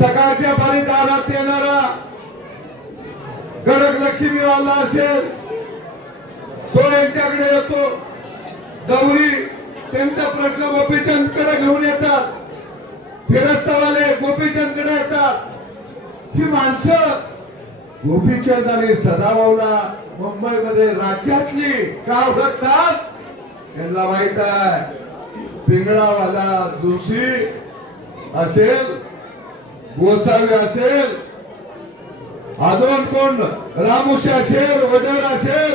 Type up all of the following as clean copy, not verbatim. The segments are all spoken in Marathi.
सकाळच्या पारी दारात येणारा गडक लक्ष्मीवाला असेल तो यांच्याकडे येतो. गौरी त्यांचा प्रश्न गोपीचंद कडे घेऊन येतात. फिरस्तावाले गोपीचंद कडे येतात. ही माणसं गोपीचंद आणि सदाभाऊला मुंबईमध्ये राज्यातली का ओळखतात? त्यांना माहित आहे पिंगळावाला जोशी असेल, गोसावी असेल, अजून कोण रामुशी असेल, वडर असेल,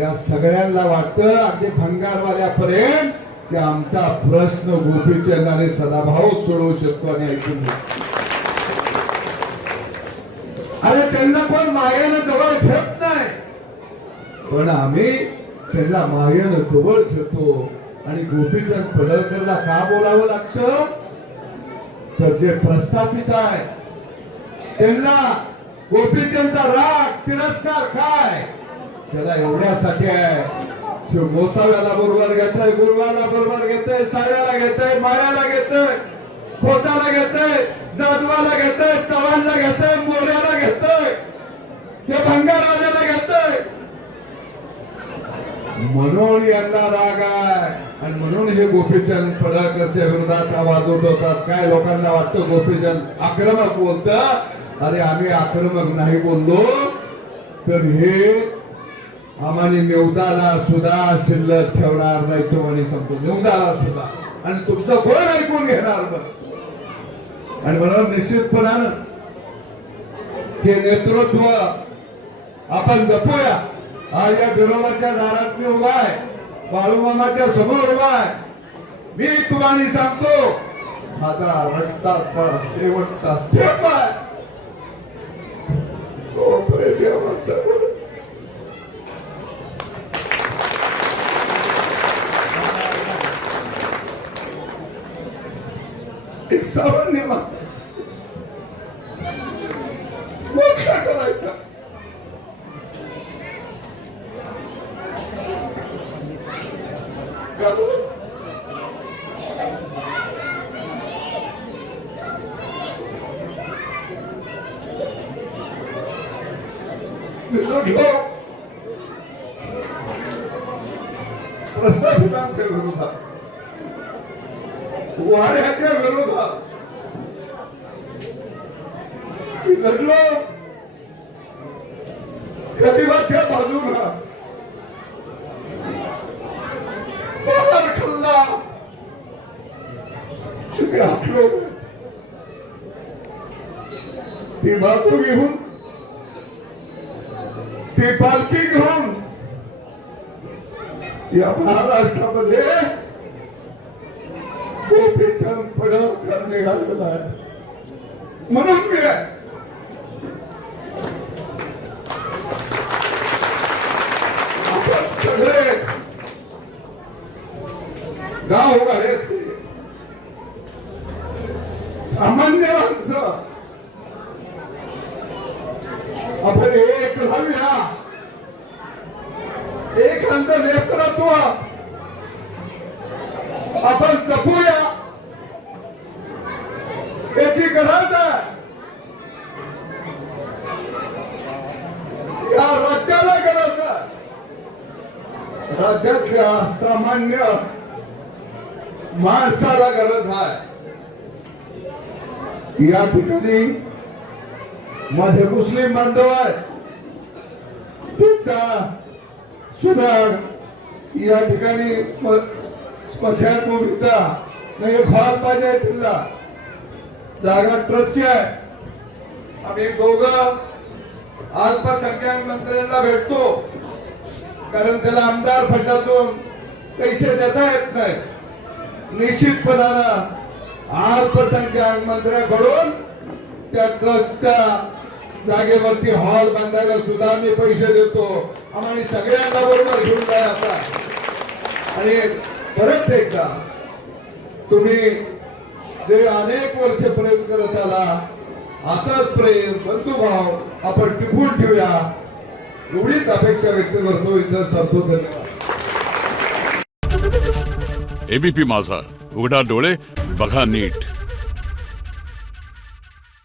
या सगळ्यांना वाटतं अगदी भंगारवाल्यापर्यंत की आमचा प्रश्न गोपीचंद आणि सदाभाऊ सोडवू शकतो आणि ऐकून अरे त्यांना पण मायेनं जवळ घेत नाही, पण आम्ही त्यांना मायेनं जवळ घेतो. आणि गोपीचंद पडळकरला का बोलावं लागतं? तर जे प्रस्थापित आहे त्यांना गोपीचंदचा राग तिरस्कार काय त्याला एवढ्यासाठी आहे की गोसाव्याला बरोबर घेतोय, गुरुवाला बरोबर घेतोय, साऱ्याला घेतोय, मायाला घेतोय, खोताला घेतोय, जाधवाला घेतोय, चव्हाणला घेतोय, मोऱ्याला घेतोय, ते भंगारवाल्याला घेतोय. म्हणून यांना राग आहे आणि म्हणून हे गोपीचंद पडळकरच्या विरोधात आवाज उठवतात. काय लोकांना वाटतं गोपीचंद आक्रमक बोलतं. अरे आम्ही आक्रमक नाही बोललो तर हे आम्हाला निवदाला सुद्धा शिल्लक ठेवणार नाही. तो म्हणे सांगतो निवदाला सुद्धा. आणि तुमचं कोण ऐकून घेणार बस. आणि म्हणून निश्चितपणानं हे नेतृत्व आपण जपूया. आज या विरोबाच्या दारात मी उभा आहे, बाळूमामाच्या समोर उभा आहे. मी तुम्हाला सांगतो माझा रक्ताचा शेवटचा थेंब आहे. देवासमोर एक सामान्य माणूस मोठा करायचा. प्रस्थापितांच्या विरोधात, वाड्याच्या विरोधात लढलो. गरिबाच्या बाजूला बाहेर खल्ला तुम्ही आखलो. ती बाजू घेऊन, ती पालखी घेऊन या महाराष्ट्रामध्ये गोपीचंद पडळकर निघालेला आहे. म्हणून मी आपण सगळे गाव गाड्यातले सामान्य माणसं आपण एक राहूया. एखाद नेतृत्व आपण जपूया. याची गरज आहे. या राज्याला गरज आहे. राज्यातल्या सामान्य माणसाला गरज आहे. या ठिकाणी माझे मुस्लिम बांधव आहे, तुमचा सुद्धा या ठिकाणी स्मशानभूमीचा नाही हॉल पाहिजे. तिला जागा ट्रस्टची आहे. आम्ही दोघं अल्पसंख्याक मंत्र्यांना भेटतो कारण त्याला आमदार फंडातून पैसे देता येत नाही. निश्चितपणानं अल्पसंख्याक मंत्र्याकडून त्या ट्रस्टच्या जागेवरती हॉल बांधायला सुद्धा मी पैसे देतो. आम्हाला सगळ्यांना बरोबर घेऊन जायचा. आणि परत एकदा तुम्ही जे अनेक वर्ष प्रेम करत आला असंच प्रेम बंधुभाव आपण टिकून ठेवूया एवढीच अपेक्षा व्यक्त करतो. इतर संतो. धन्यवाद. एबीपी माझा, उघडा डोळे बघा नीट.